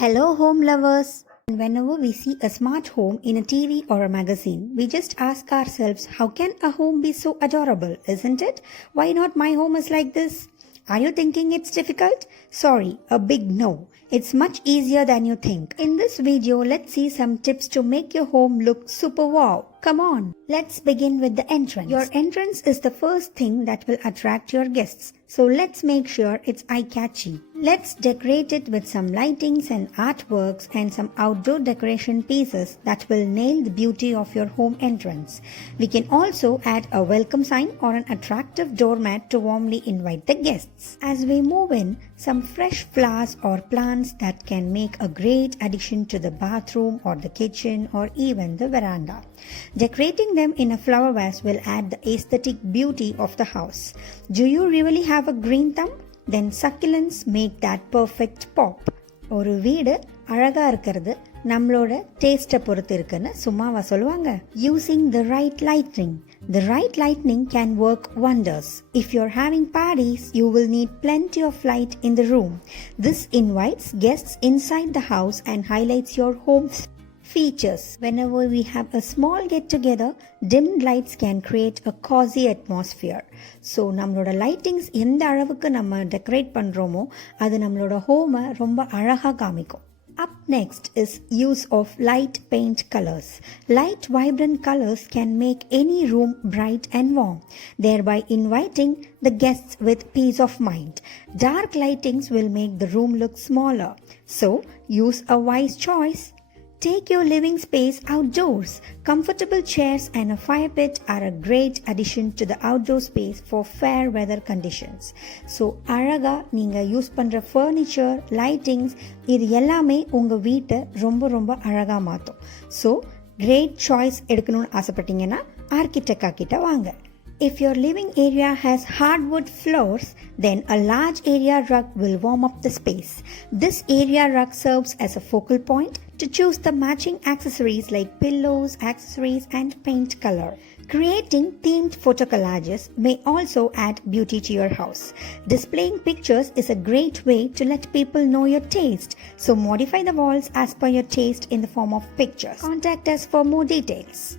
Hello, home lovers. Whenever we see a smart home in a TV or a magazine, we just ask ourselves, how can a home be so adorable, isn't it? Why not my home is like this? Are you thinking it's difficult? Sorry, a big no. It's much easier than you think. In this video, let's see some tips to make your home look super wow. Come on, let's begin with the entrance. Your entrance is the first thing that will attract your guests. So let's make sure it's eye-catchy. Let's decorate it with some lightings and artworks and some outdoor decoration pieces that will nail the beauty of your home entrance. We can also add a welcome sign or an attractive doormat to warmly invite the guests. As we move in, some fresh flowers or plants that can make a great addition to the bathroom or the kitchen or even the veranda. Decorating them in a flower vase will add the aesthetic beauty of the house. Do you really have a green thumb? Then succulents make that perfect pop. ஒரு வீடு அழகா இருக்கிறது நம்மளோட டேஸ்ட்டை பொறுத்து இருக்குன்னு சும்மாவா சொல்லுவாங்க. Using the right lighting. The right lighting can work wonders. If you're having parties, you will need plenty of light in the room. This invites guests inside the house and highlights your home's features. Whenever we have a small get together, dimmed lights can create a cozy atmosphere. So நம்மளோட lightings எந்த அளவுக்கு நம்ம decorate பண்றோமோ அது நம்மளோட ஹோமை ரொம்ப அழகா காமிக்கும். Up next is use of light paint colors. Light vibrant colors can make any room bright and warm, thereby inviting the guests with peace of mind. Dark lightings will make the room look smaller. So use a wise choice. Take your living space outdoors. Comfortable chairs and a fire pit are a great addition to the outdoor space for fair weather conditions. So, அழகா நீங்க use பண்ற furniture, lightings இது எல்லாமே உங்க வீட்டை ரொம்ப அழகா மாத்தும். So, great choice எடுக்கணும்னு ஆசைப்பட்டீங்கன்னா Architeca கிட்ட வாங்க. If your living area has hardwood floors, then a large area rug will warm up the space. This area rug serves as a focal point to choose the matching accessories like pillows, accessories, and paint color. Creating themed photo collages may also add beauty to your house. Displaying pictures is a great way to let people know your taste. So modify the walls as per your taste in the form of pictures. Contact us for more details.